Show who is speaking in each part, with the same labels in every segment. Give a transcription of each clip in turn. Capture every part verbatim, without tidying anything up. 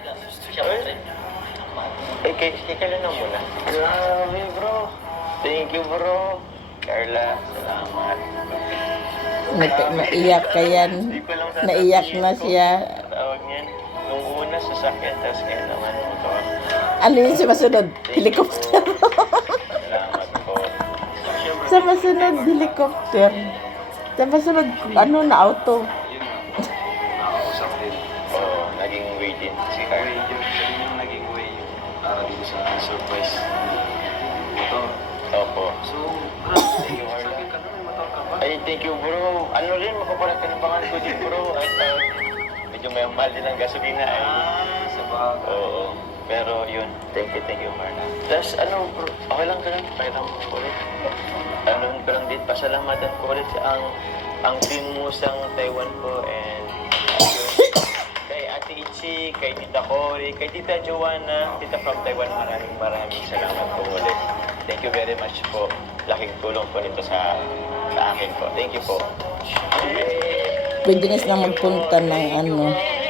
Speaker 1: Eh, kay, kay Carla na muna. Grabe, bro. Thank you, bro. Carla, salamat.
Speaker 2: Nag- naiyak ka yan.
Speaker 1: Hindi ko lang sasabihin
Speaker 2: Naiyak na
Speaker 1: kung
Speaker 2: siya.
Speaker 1: Tawag niyan. Nung una, sasakyan, tapos ngayon naman, motor.
Speaker 2: Ano yun sa masunod? Helicopter.
Speaker 1: Salamat po. Siyempre,
Speaker 2: Sa masunod, helicopter. Sa masunod, ano na auto.
Speaker 3: Nakausap din.
Speaker 1: oo, naging way din si Carla.
Speaker 3: Yun, yun yung naging way yung para dito sa surprise motor.
Speaker 1: Opo.
Speaker 3: So,
Speaker 1: Thank you, Carla.
Speaker 3: sabi ka na, may motor ka ba?
Speaker 1: Ay, thank you, bro. Ano rin, makapalat ka ng pangalan ko din, bro. At uh, medyo may mahal din ang gasolina. Eh.
Speaker 3: Ah, sa bagay.
Speaker 1: Oo. Pero yun, thank you, thank you, Carla. Tapos ano, bro, okay lang ka lang. Pakita mo ko ulit. Ano ko lang din, pasalamatan ko ulit sa ang ang team mo sa Taiwan ko and kay Ate Ichi, kay Tita Cory, kay Tita Joanna, Tita from Taiwan, maraming maraming salamat po ulit. Thank you very much po. Laking tulong po nito sa sa akin po. Thank you po.
Speaker 2: Pwede na silang magpunta ng ano.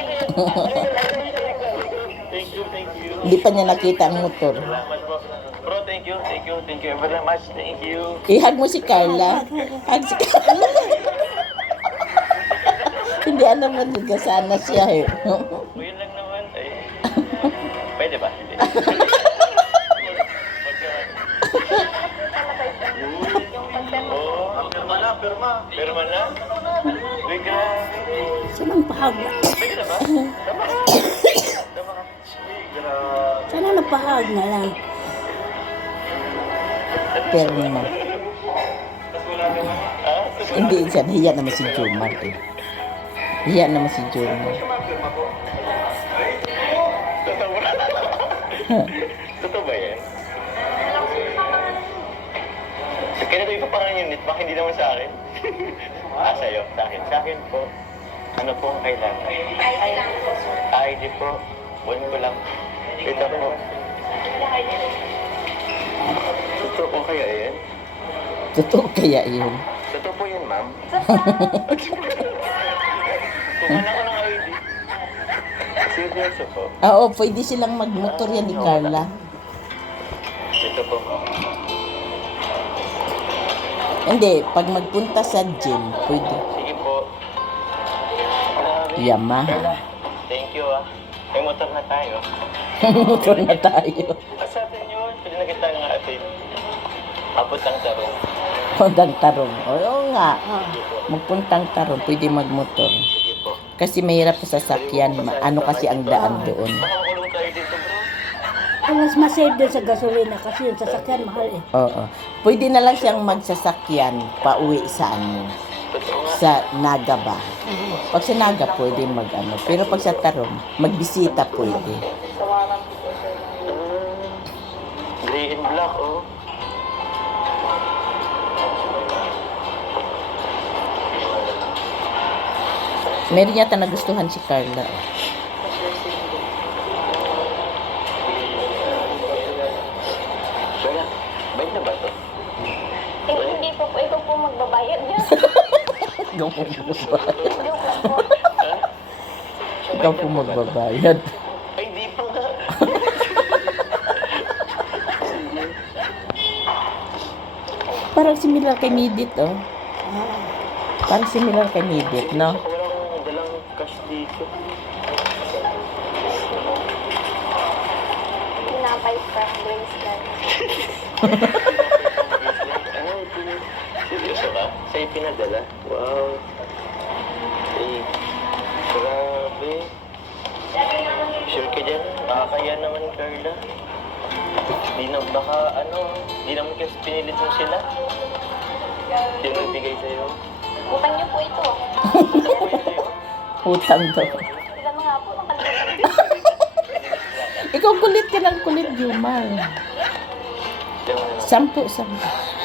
Speaker 1: Thank you, thank you.
Speaker 2: Hindi pa niya nakita ang motor.
Speaker 1: Salamat po. Bro, thank you, thank you, thank you very much. Thank you.
Speaker 2: Ihag mo si Carla. Hag si Carla. Hindi ano man sana siya eh.
Speaker 1: O yun lang naman. Ay. Pwede ba? Hindi. Oh, pirma na, pirma. Pirma na? Uy, grabe.
Speaker 4: Saan ang pahag?
Speaker 1: Pwede na ba? Tama ka. Tama ka. Uy, grabe.
Speaker 4: Sana napahag na lang.
Speaker 2: Pero naman.
Speaker 1: Ah,
Speaker 2: Hindi siya. Hiya naman si Jomar eh. Hiya naman si Jomar.
Speaker 1: totoo ba? Totoo ba yan? Kaya ito ipapangalan unit, baka hindi naman sa akin. Ah, sa'yo, sa akin. Sa akin po, ano po ang kailangan? I D po. One ko lang. Ito po. Totoo po kaya yan?
Speaker 2: Totoo kaya yun.
Speaker 1: Totoo po yan, ma'am? Kukuha ko ng I D. Seryoso po.
Speaker 2: Oo, pwede silang magmotor yan ni Carla.
Speaker 1: Ito po.
Speaker 2: Hindi, pag magpunta sa gym, pwede.
Speaker 1: Sige po. Grabe.
Speaker 2: Yamaha.
Speaker 1: Thank you ah. May motor na tayo.
Speaker 2: Motor na tayo.
Speaker 1: Ah, sa atin yun. Pwede na kita nga atin. Abot ang tarong.
Speaker 2: Puntang tarong. Oo nga.
Speaker 1: Sige po.
Speaker 2: Magpuntang tarong, pwede magmotor.
Speaker 1: Sige po.
Speaker 2: Kasi mahirap sa sasakyan. Ma- Ano kasi ang daan doon.
Speaker 1: Baka makulong tayo dito bro.
Speaker 4: Ang mas masave din sa gasolina kasi yung sasakyan mahal eh.
Speaker 2: Oo. Pwede na lang siyang magsasakyan pauwi sa ano.
Speaker 1: Totoo nga.
Speaker 2: Sa Naga ba? Pag sa Naga, pwede mag ano. Pero pag sa Tarong, magbisita pwede.
Speaker 1: Ah, gray and black oh.
Speaker 2: Meron yata nagustuhan si Carla.
Speaker 1: Wala. Bait na ba to?
Speaker 5: Eh, hindi po po. Ikaw po magbabayad niya.
Speaker 2: Ikaw po magbabayad.
Speaker 5: Joke lang po.
Speaker 2: Ikaw po magbabayad.
Speaker 1: Ay, di pa nga.
Speaker 2: Parang similar kay Midit, oh. Parang similar kay Midit, no?
Speaker 1: Wala akong dalang cash dito.
Speaker 5: Pinapay from bracelet.
Speaker 1: Ay, pin- seryoso ka? Sa'yo pinadala? Wow. Ay, grabe. Sure ka dyan? Makakaya naman, Carla. Di na, baka ano, di naman kasi pinilit mo sila. Di mo ibigay sa'yo.
Speaker 5: Utang niyo po ito.
Speaker 2: Utang daw.
Speaker 5: Sila mga po, nakalimutan.
Speaker 2: Ikaw kulit ka ng kulit, Jumar.
Speaker 1: Di mo naman.
Speaker 2: Sampu, sampu.